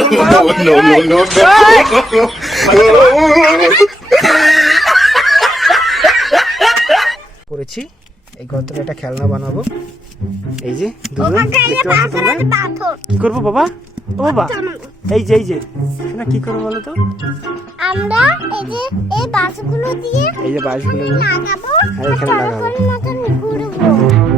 no, no, no, no, করেছি। এই গর্তটা একটা খেলনা বানাবো। এই যে দুজন দেখতে পাচ্ছ তোমরা? কি করব বাবা? ও বাবা এই যে এই যে শোনা কি করব বলো তো? আমরা এই যে এই বাসগুলো দিয়ে এই যে বাঁশগুলো। লাগাবো আর এখানে লাগাবো।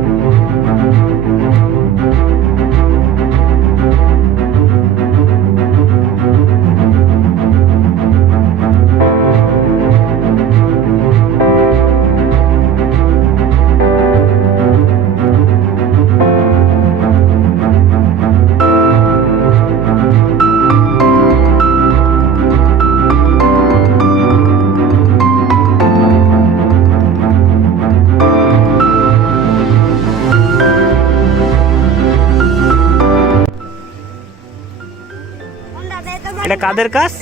এটা কাদের কাজ?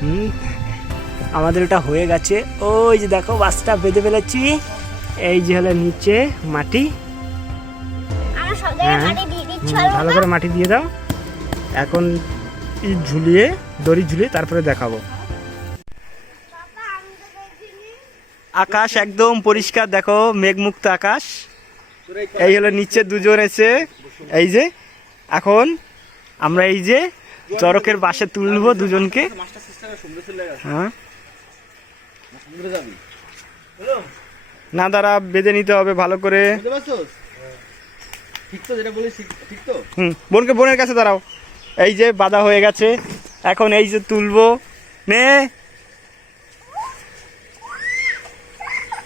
হুম আমাদের এটা হয়ে গেছে। ওই যে দেখো বাসটা বেঁধে ফেলেছি। এই যে হলো নিচে মাটি। হ্যাঁ। ভালো করে মাটি দিয়ে দাও। এখন ইট ঝুলিয়ে দড়ি ঝুলিয়ে তারপরে দেখাবো। আকাশ একদম পরিষ্কার দেখো মেঘমুক্ত আকাশ। এই হলো নিচে দুজন এসে এই যে এখন আমরা এই যে চরকের বাসে তুলবো দুজনকে। হ্যাঁ। না দাঁড়া, বেঁধে নিতে হবে ভালো করে। হুম, বোনকে বোনের কাছে দাঁড়াও। এই যে বাধা হয়ে গেছে, এখন এই যে তুলবো। নে।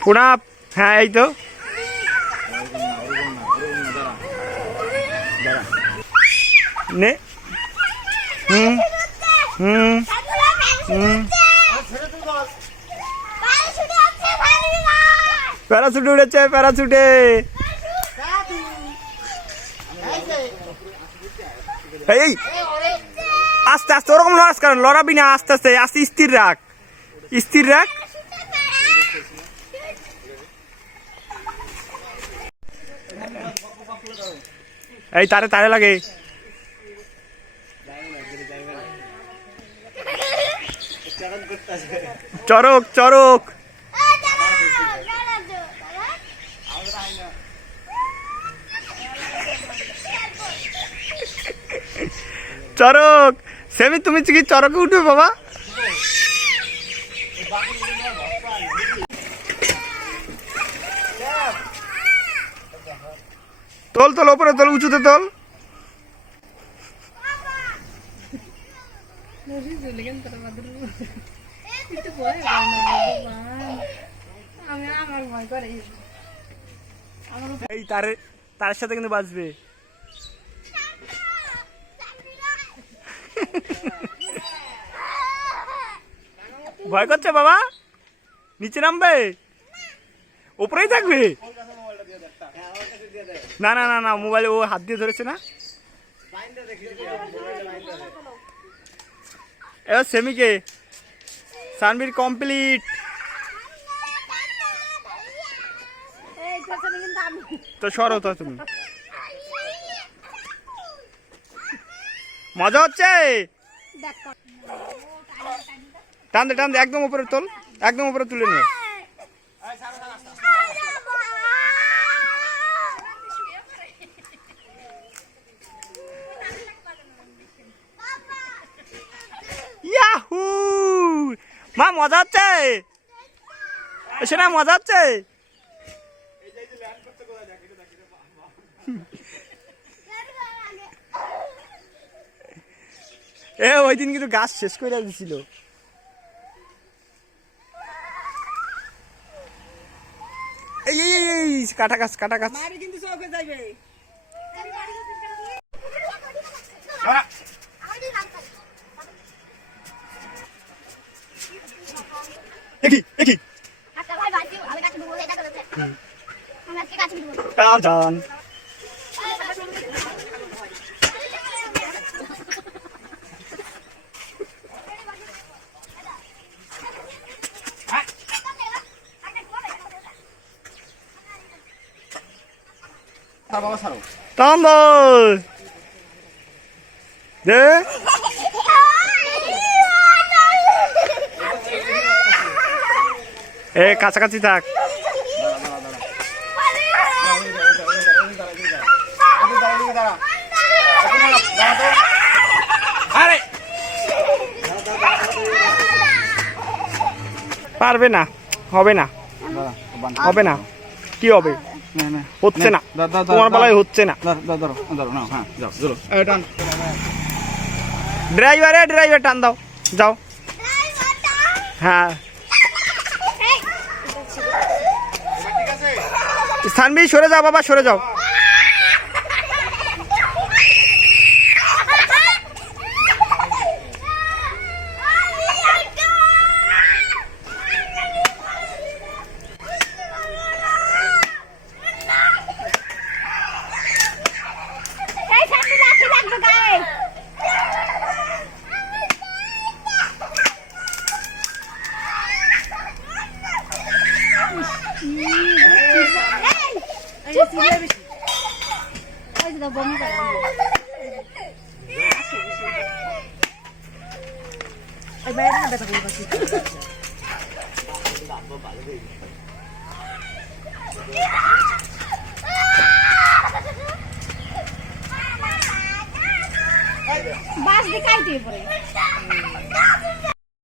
পুনা হ্যাঁ এই তো। নে। হুম? হুম? হুম? প্যারাসুটে উড়েছে প্যারাসুটে এই আস্তে আস্তে ওরকম লড়াস কারণ লড়াবি না আস্তে আস্তে আস্তে স্থির রাখ। স্থির রাখ। এই তারে তারে লাগে। চরক চরক চরক সেমি, তুমি কি চরকে উঠবে বাবা? তোল তোল, ওপরে তোল, উঁচুতে তোল। এই তারে সাথে কিন্তু বাজবে। ভয় করছে বাবা? নিচে নামবে? ওপরেই থাকবে? না না না না, মোবাইলে ও হাত দিয়ে ধরেছে না। এবার সেমিকে সানবির কমপ্লিট। তো সরো তো তুমি। মজা হচ্ছে? টান দে টান দে, একদম উপরে তোল, একদম উপরে তুলে নে। মা মজা হচ্ছে? সেটা মজা হচ্ছে? এ ওই দিন কিন্তু গাছ শেষ করে দিছিল। এই এই এই, কাটা গাছ কাটা গাছ। কিন্তু চৌকে যাইবে। কাছে ঢুকবো টান টান দে। এ কাছাকাছি থাক। আরে। পারবে না হবে না হবে না কি হবে? হচ্ছে না তোমার বেলায় হচ্ছে না। ড্রাইভারে ড্রাইভার টান দাও যাও। হ্যাঁ। স্থানবি সরে যাও বাবা সরে যাও। বাস দিকাই দিয়ে পড়ে।